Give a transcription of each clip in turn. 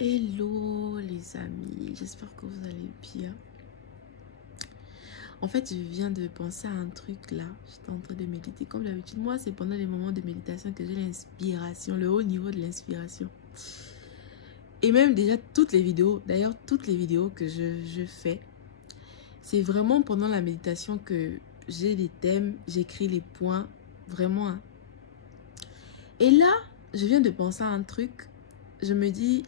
Hello les amis, j'espère que vous allez bien. En fait, je viens de penser à un truc là. J'étais en train de méditer. Comme d'habitude, moi, c'est pendant les moments de méditation que j'ai l'inspiration, le haut niveau de l'inspiration. Et même déjà toutes les vidéos, d'ailleurs toutes les vidéos que je fais, c'est vraiment pendant la méditation que j'ai des thèmes, j'écris les points, vraiment. Hein. Et là, je viens de penser à un truc. Je me dis,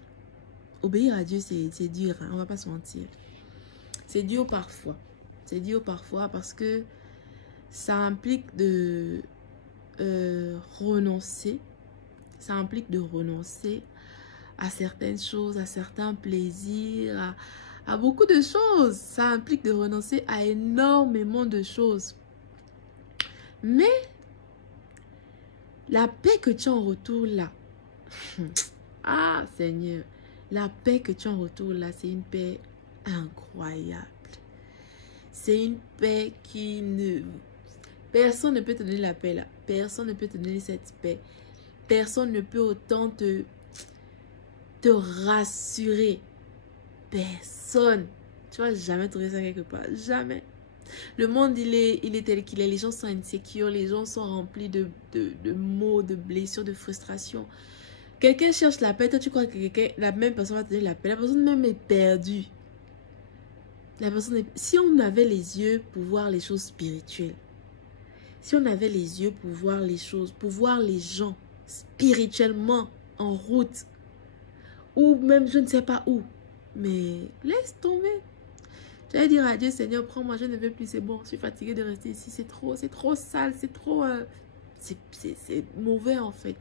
obéir à Dieu, c'est dur, hein, on va pas se mentir. C'est dur parfois. C'est dur parfois parce que ça implique de renoncer. Ça implique de renoncer à certaines choses, à certains plaisirs, à beaucoup de choses. Ça implique de renoncer à énormément de choses. Mais la paix que tu as en retour là, ah Seigneur, la paix que tu as en retour là, c'est une paix incroyable. C'est une paix qui ne... Personne ne peut te donner la paix là. Personne ne peut te donner cette paix. Personne ne peut autant te rassurer. Personne. Tu vas jamais trouver ça quelque part. Jamais. Le monde, il est tel qu'il est. Les gens sont insécures. Les gens sont remplis de maux, de blessures, de frustrations. Quelqu'un cherche la paix. Toi, tu crois que la même personne va te donner la paix. La personne même est perdue. La personne est... Si on avait les yeux pour voir les choses spirituelles, si on avait les yeux pour voir les choses, pour voir les gens spirituellement en route, ou même je ne sais pas où, mais laisse tomber. J'allais dire à Dieu, Seigneur, prends-moi, je ne veux plus, c'est bon, je suis fatiguée de rester ici, c'est trop sale, c'est trop... c'est mauvais en fait.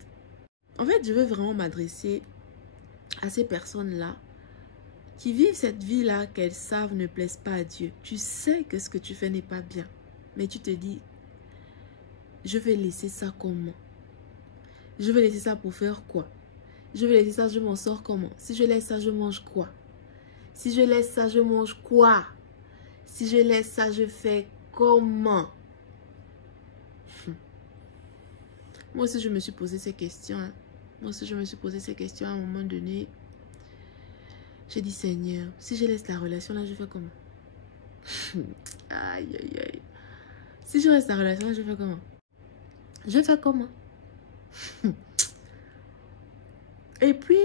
En fait, je veux vraiment m'adresser à ces personnes-là qui vivent cette vie-là qu'elles savent ne plaise pas à Dieu. Tu sais que ce que tu fais n'est pas bien, mais tu te dis, je vais laisser ça comment? Je vais laisser ça pour faire quoi? Je vais laisser ça, je m'en sors comment? Si je laisse ça, je mange quoi? Si je laisse ça, je mange quoi? Si je laisse ça, je fais comment? Moi aussi, je me suis posé ces questions. Hein. Moi aussi, je me suis posé ces questions à un moment donné. J'ai dit, Seigneur, si je laisse la relation là, je fais comment? Aïe, aïe, aïe. Si je reste la relation là, je fais comment? Je fais comment? Et puis,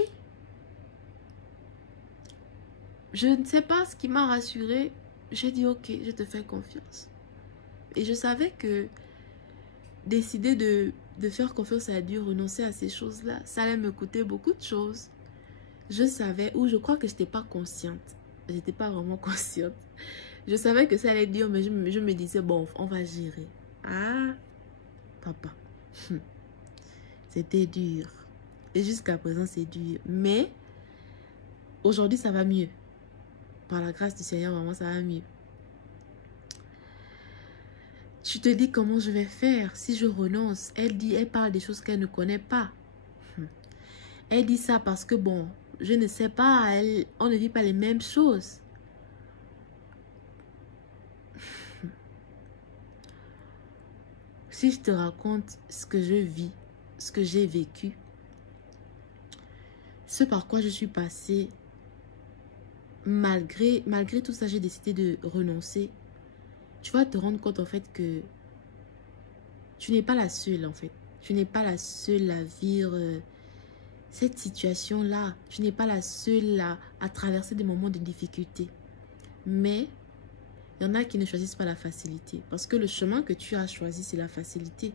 je ne sais pas ce qui m'a rassurée. J'ai dit, ok, je te fais confiance. Et je savais que décider de faire confiance à Dieu, renoncer à ces choses-là, ça allait me coûter beaucoup de choses. Je savais, ou je crois que je n'étais pas consciente. Je n'étais pas vraiment consciente. Je savais que ça allait être dur, mais je me disais, bon, on va gérer. Ah, papa. C'était dur. Et jusqu'à présent, c'est dur. Mais aujourd'hui, ça va mieux. Par la grâce du Seigneur, maman, ça va mieux. Tu te dis comment je vais faire si je renonce. Elle parle des choses qu'elle ne connaît pas. Elle dit ça parce que bon, je ne sais pas, on ne vit pas les mêmes choses. Si je te raconte ce que je vis, ce que j'ai vécu, ce par quoi je suis passée, malgré tout ça, j'ai décidé de renoncer. Tu vas te rendre compte en fait que tu n'es pas la seule en fait. Tu n'es pas la seule à vivre cette situation-là. Tu n'es pas la seule à traverser des moments de difficulté. Mais il y en a qui ne choisissent pas la facilité. Parce que le chemin que tu as choisi, c'est la facilité.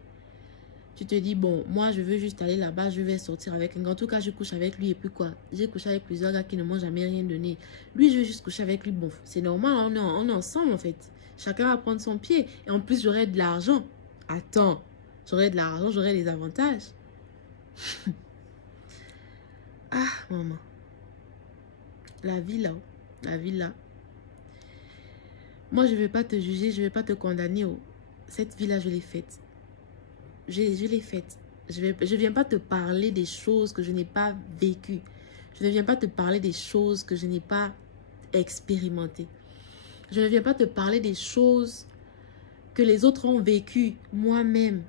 Tu te dis, bon, moi, je veux juste aller là-bas, je vais sortir avec un gars. En tout cas, je couche avec lui et puis quoi? J'ai couché avec plusieurs gars qui ne m'ont jamais rien donné. Lui, je veux juste coucher avec lui. Bon, c'est normal, on est ensemble en fait. Chacun va prendre son pied. Et en plus, j'aurai de l'argent. Attends, j'aurai de l'argent, j'aurai des avantages. Ah, maman. La vie là, la vie là. Moi, je ne vais pas te juger, je ne vais pas te condamner. Oh. Cette vie là, je l'ai faite. Je l'ai faite. Je ne viens pas te parler des choses que je n'ai pas vécues. Je ne viens pas te parler des choses que je n'ai pas expérimentées. Je ne viens pas te parler des choses que les autres ont vécues. Moi-même.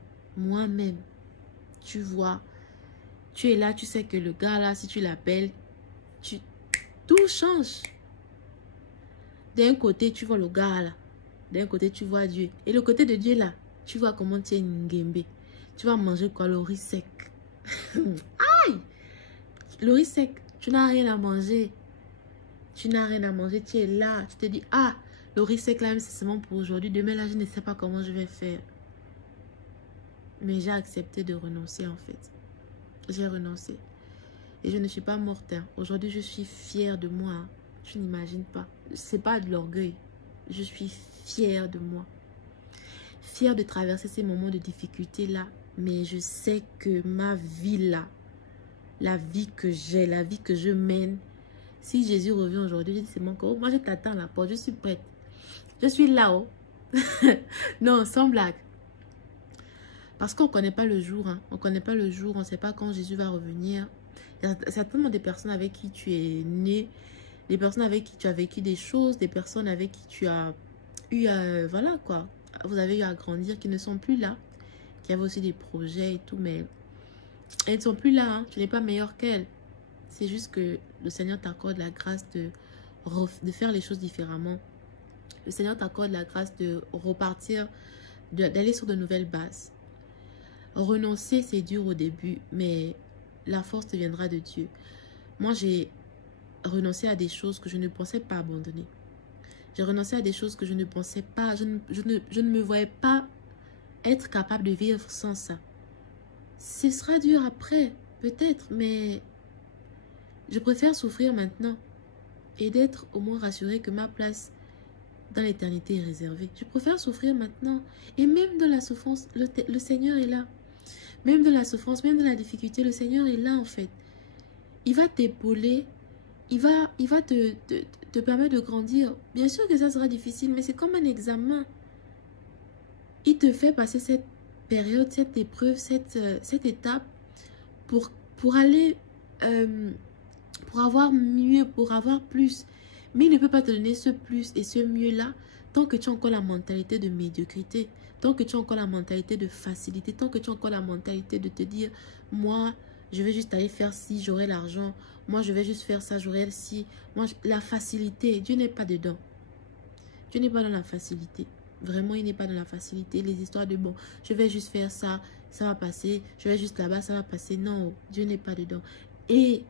Tu vois. Tu es là, tu sais que le gars là, si tu l'appelles, tout change. D'un côté, tu vois le gars là. D'un côté, tu vois Dieu. Et le côté de Dieu là, tu vois comment tu es une guembé. Tu vas manger quoi? Le riz sec. Aïe! Le riz sec, tu n'as rien à manger. Tu n'as rien à manger, tu es là. Tu te dis, ah, le riz sec là, même c'est seulement pour aujourd'hui. Demain là, je ne sais pas comment je vais faire. Mais j'ai accepté de renoncer en fait. J'ai renoncé. Et je ne suis pas morte. Hein. Aujourd'hui, je suis fière de moi. Hein. Je n'imagine pas. C'est pas de l'orgueil. Je suis fière de moi. Fière de traverser ces moments de difficulté là. Mais je sais que ma vie là, la vie que j'ai, la vie que je mène, si Jésus revient aujourd'hui, je dis c'est mon corps. Moi, je t'attends à la porte. Je suis prête. Je suis là-haut. Non, sans blague. Parce qu'on ne connaît pas le jour. Hein. On ne connaît pas le jour. On ne sait pas quand Jésus va revenir. Il y a certainement des personnes avec qui tu es né. Des personnes avec qui tu as vécu des choses. Des personnes avec qui tu as eu... voilà quoi. Vous avez eu à grandir qui ne sont plus là. Qui avaient aussi des projets et tout. Mais elles ne sont plus là. Hein. Tu n'es pas meilleure qu'elles. C'est juste que le Seigneur t'accorde la grâce de faire les choses différemment. Le Seigneur t'accorde la grâce de repartir, d'aller sur de nouvelles bases. Renoncer, c'est dur au début, mais la force te viendra de Dieu. Moi, j'ai renoncé à des choses que je ne pensais pas abandonner. J'ai renoncé à des choses que je ne pensais pas, je ne me voyais pas être capable de vivre sans ça. Ce sera dur après, peut-être, mais je préfère souffrir maintenant et d'être au moins rassurée que ma place dans l'éternité est réservée. Je préfère souffrir maintenant. Et même dans la souffrance, le Seigneur est là. Même dans la souffrance, même dans la difficulté, le Seigneur est là en fait. Il va t'épauler. Il va te permettre de grandir. Bien sûr que ça sera difficile, mais c'est comme un examen. Il te fait passer cette période, cette épreuve, cette étape pour aller... pour avoir mieux, pour avoir plus. Mais il ne peut pas te donner ce plus et ce mieux-là tant que tu as encore la mentalité de médiocrité, tant que tu as encore la mentalité de facilité, tant que tu as encore la mentalité de te dire, moi, je vais juste aller faire ci, j'aurai l'argent. Moi, je vais juste faire ça, j'aurai ci. Moi, la facilité, Dieu n'est pas dedans. Dieu n'est pas dans la facilité. Vraiment, il n'est pas dans la facilité. Les histoires de, bon, je vais juste faire ça, ça va passer. Je vais juste là-bas, ça va passer. Non, Dieu n'est pas dedans. Et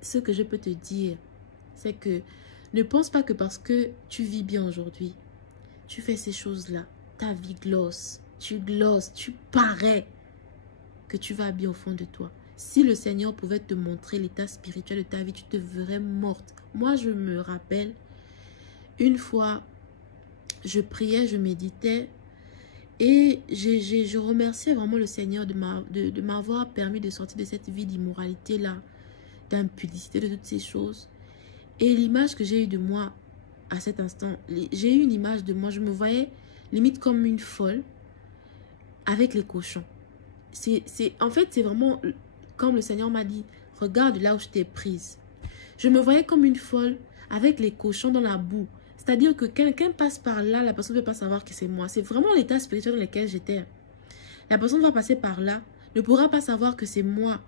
ce que je peux te dire, c'est que ne pense pas que parce que tu vis bien aujourd'hui, tu fais ces choses-là, ta vie glosse, tu parais que tu vas bien au fond de toi. Si le Seigneur pouvait te montrer l'état spirituel de ta vie, tu te verrais morte. Moi, je me rappelle, une fois, je priais, je méditais et je remerciais vraiment le Seigneur de m'avoir permis de sortir de cette vie d'immoralité-là, d'impudicité, de toutes ces choses. Et l'image que j'ai eue de moi à cet instant, j'ai eu une image de moi, je me voyais limite comme une folle avec les cochons. En fait, c'est vraiment comme le Seigneur m'a dit, regarde là où je t'ai prise. Je me voyais comme une folle avec les cochons dans la boue. C'est-à-dire que quelqu'un passe par là, la personne ne peut pas savoir que c'est moi. C'est vraiment l'état spirituel dans lequel j'étais. La personne va passer par là, ne pourra pas savoir que c'est moi.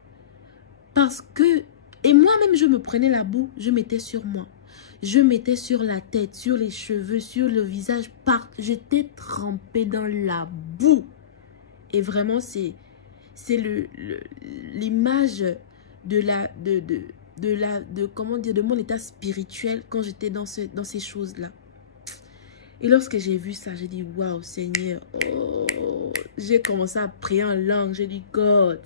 Parce que... Et moi-même, je me prenais la boue, je mettais sur moi. Je mettais sur la tête, sur les cheveux, sur le visage. J'étais trempée dans la boue. Et vraiment, c'est l'image de mon état spirituel quand j'étais dans ces choses-là. Et lorsque j'ai vu ça, j'ai dit, waouh, Seigneur. Oh, j'ai commencé à prier en langue. J'ai dit, God.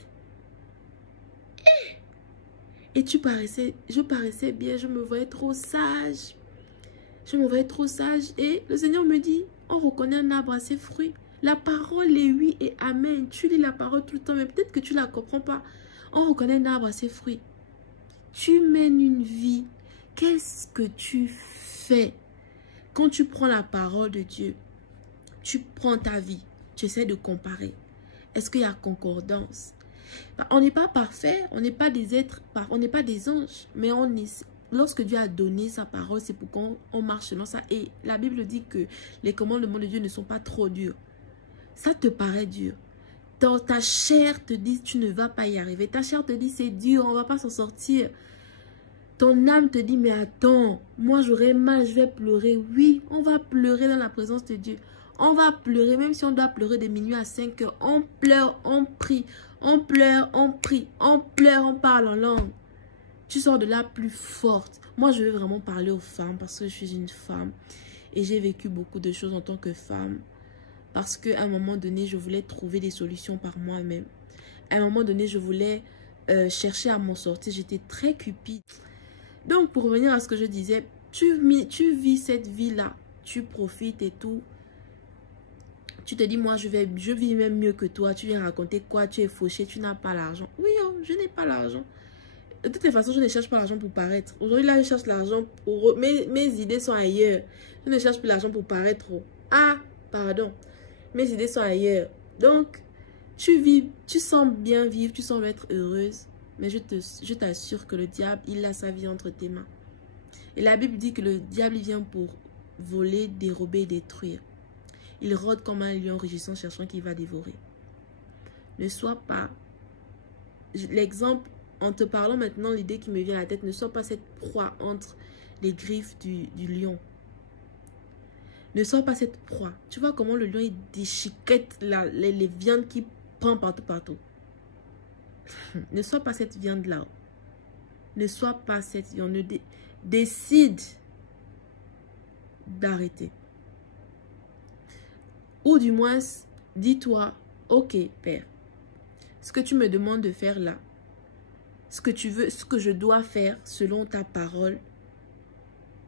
Et je paraissais bien, je me voyais trop sage. Je me voyais trop sage. Et le Seigneur me dit, on reconnaît un arbre à ses fruits. La parole est oui et amen. Tu lis la parole tout le temps, mais peut-être que tu ne la comprends pas. On reconnaît un arbre à ses fruits. Tu mènes une vie. Qu'est-ce que tu fais quand tu prends la parole de Dieu? Tu prends ta vie. Tu essaies de comparer. Est-ce qu'il y a concordance? On n'est pas parfait, on n'est pas des êtres, on n'est pas des anges, mais lorsque Dieu a donné sa parole, c'est pour qu'on marche selon ça. Et la Bible dit que les commandements de Dieu ne sont pas trop durs. Ça te paraît dur. Ta chair te dit tu ne vas pas y arriver. Ta chair te dit c'est dur, on ne va pas s'en sortir. Ton âme te dit, mais attends, moi j'aurai mal, je vais pleurer. Oui, on va pleurer dans la présence de Dieu. On va pleurer, même si on doit pleurer de minuit à 5 heures. On pleure, on prie. On pleure, on prie. On pleure, on parle en langue. Tu sors de là plus forte. Moi, je veux vraiment parler aux femmes parce que je suis une femme. Et j'ai vécu beaucoup de choses en tant que femme. Parce qu'à un moment donné, je voulais trouver des solutions par moi-même. À un moment donné, je voulais chercher à m'en sortir. J'étais très cupide. Donc, pour revenir à ce que je disais, tu vis cette vie-là. Tu profites et tout. Tu te dis, moi, je vis même mieux que toi. Tu viens raconter quoi? Tu es fauché, tu n'as pas l'argent. Oui, oh, je n'ai pas l'argent. De toutes les façons, je ne cherche pas l'argent pour paraître. Aujourd'hui, là, je cherche l'argent pour... Mes idées sont ailleurs. Je ne cherche plus l'argent pour paraître. Ah, pardon. Mes idées sont ailleurs. Donc, tu vis, tu sens bien vivre, tu sens être heureuse. Mais je t'assure que le diable, il a sa vie entre tes mains. Et la Bible dit que le diable, il vient pour voler, dérober et détruire. Il rôde comme un lion rugissant, cherchant qui va dévorer. Ne sois pas... L'exemple, en te parlant maintenant, l'idée qui me vient à la tête, ne sois pas cette proie entre les griffes du lion. Ne sois pas cette proie. Tu vois comment le lion, il déchiquette les viandes qui prend partout. Ne sois pas cette viande-là. Ne sois pas cette viande. Décide d'arrêter. Ou du moins, dis-toi, ok, Père, ce que tu me demandes de faire là, ce que tu veux, ce que je dois faire selon ta parole,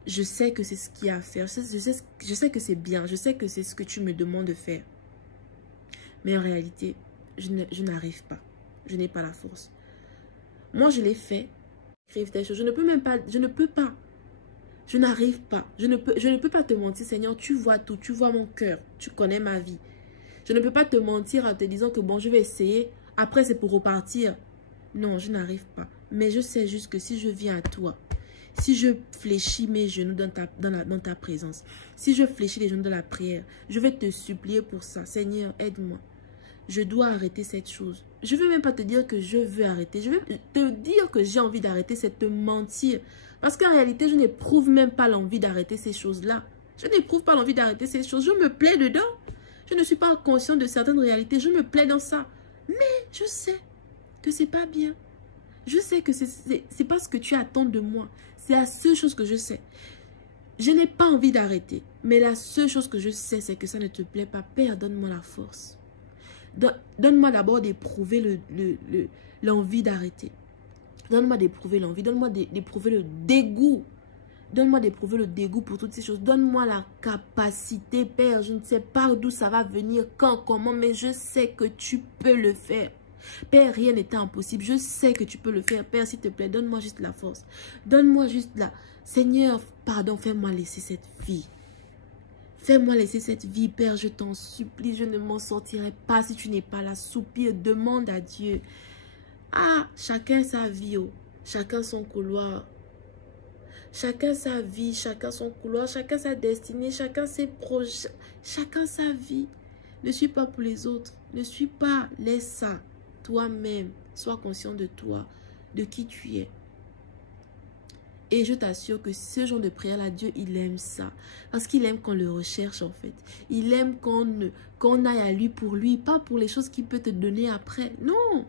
je sais que c'est ce qu'il y a à faire. Je sais que c'est bien. Je sais que c'est ce que tu me demandes de faire. Mais en réalité, je n'arrive pas. Je n'ai pas la force. Moi, je l'ai fait. Je ne peux même pas. Je ne peux pas. Je n'arrive pas. Je ne peux pas te mentir, Seigneur. Tu vois tout. Tu vois mon cœur. Tu connais ma vie. Je ne peux pas te mentir en te disant que bon, je vais essayer. Après, c'est pour repartir. Non, je n'arrive pas. Mais je sais juste que si je viens à toi, si je fléchis mes genoux dans ta présence, si je fléchis les genoux de la prière, je vais te supplier pour ça. Seigneur, aide-moi. Je dois arrêter cette chose. Je ne veux même pas te dire que je veux arrêter. Je veux te dire que j'ai envie d'arrêter, c'est te mentir. Parce qu'en réalité, je n'éprouve même pas l'envie d'arrêter ces choses-là. Je n'éprouve pas l'envie d'arrêter ces choses. Je me plais dedans. Je ne suis pas consciente de certaines réalités. Je me plais dans ça. Mais je sais que c'est pas bien. Je sais que c'est pas ce que tu attends de moi. C'est la seule chose que je sais. Je n'ai pas envie d'arrêter. Mais la seule chose que je sais, c'est que ça ne te plaît pas. Père, donne-moi la force. Donne-moi d'abord d'éprouver l'envie d'arrêter. Donne-moi d'éprouver l'envie. Donne-moi d'éprouver le dégoût. Donne-moi d'éprouver le dégoût pour toutes ces choses. Donne-moi la capacité, Père. Je ne sais pas d'où ça va venir, quand, comment, mais je sais que tu peux le faire. Père, rien n'est impossible. Je sais que tu peux le faire. Père, s'il te plaît, donne-moi juste la force. Donne-moi juste la... Seigneur, pardon, fais-moi laisser cette vie. Fais-moi laisser cette vie, Père, je t'en supplie. Je ne m'en sortirai pas si tu n'es pas là. Soupire, demande à Dieu. Ah, chacun sa vie, oh. Chacun son couloir. Chacun sa vie, chacun son couloir, chacun sa destinée, chacun ses projets, chacun sa vie. Ne suis pas pour les autres. Ne suis pas, laisse ça. Toi-même, sois conscient de toi, de qui tu es. Et je t'assure que ce genre de prière-là, Dieu, il aime ça. Parce qu'il aime qu'on le recherche, en fait. Il aime qu'on aille à lui pour lui, pas pour les choses qu'il peut te donner après. Non!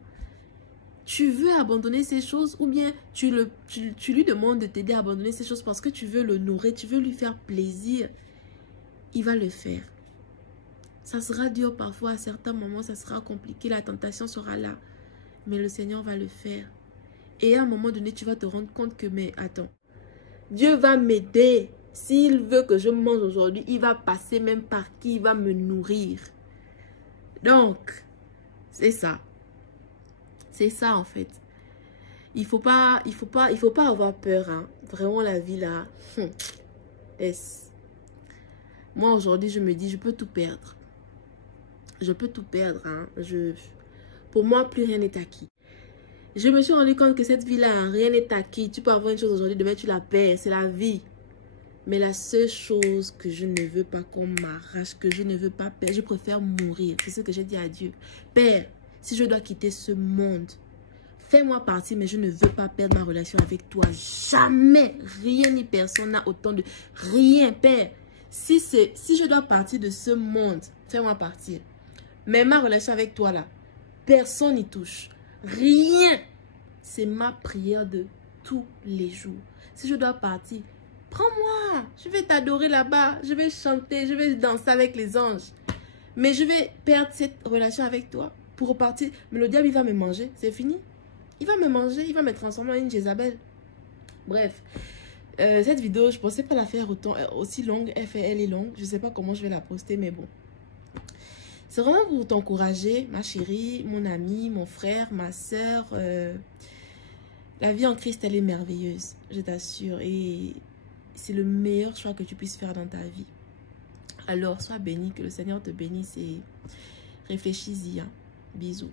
Tu veux abandonner ces choses ou bien tu lui demandes de t'aider à abandonner ces choses parce que tu veux le nourrir, tu veux lui faire plaisir. Il va le faire. Ça sera dur parfois, à certains moments, ça sera compliqué, la tentation sera là. Mais le Seigneur va le faire. Et à un moment donné, tu vas te rendre compte que, mais attends, Dieu va m'aider. S'il veut que je mange aujourd'hui, il va passer même par qui il va me nourrir. Donc, c'est ça. C'est ça, en fait. Il faut pas avoir peur, hein. Vraiment, la vie, là. Moi, aujourd'hui, je me dis, je peux tout perdre. Je peux tout perdre, hein. Pour moi, plus rien n'est acquis. Je me suis rendu compte que cette vie-là, rien n'est acquis. Tu peux avoir une chose aujourd'hui, demain tu la perds. C'est la vie. Mais la seule chose que je ne veux pas qu'on m'arrache, que je ne veux pas perdre, je préfère mourir. C'est ce que j'ai dit à Dieu. Père, si je dois quitter ce monde, Fais-moi partir, mais je ne veux pas perdre ma relation avec toi. Jamais. Rien ni personne n'a autant de... Rien, père. Si je dois partir de ce monde, fais-moi partir. Mais ma relation avec toi, là, personne n'y touche. Rien. C'est ma prière de tous les jours. Si je dois partir, prends-moi. Je vais t'adorer là-bas. Je vais chanter. Je vais danser avec les anges. Mais je vais perdre cette relation avec toi pour repartir. Mais le diable, il va me manger. C'est fini. Il va me manger. Il va me transformer en une Jézabel. Bref. Cette vidéo, je pensais pas la faire aussi longue. Elle est longue. Je sais pas comment je vais la poster, mais bon. C'est vraiment pour t'encourager, ma chérie, mon ami, mon frère, ma soeur. La vie en Christ, elle est merveilleuse, je t'assure. Et c'est le meilleur choix que tu puisses faire dans ta vie. Alors, sois béni, que le Seigneur te bénisse et réfléchis-y. Hein. Bisous.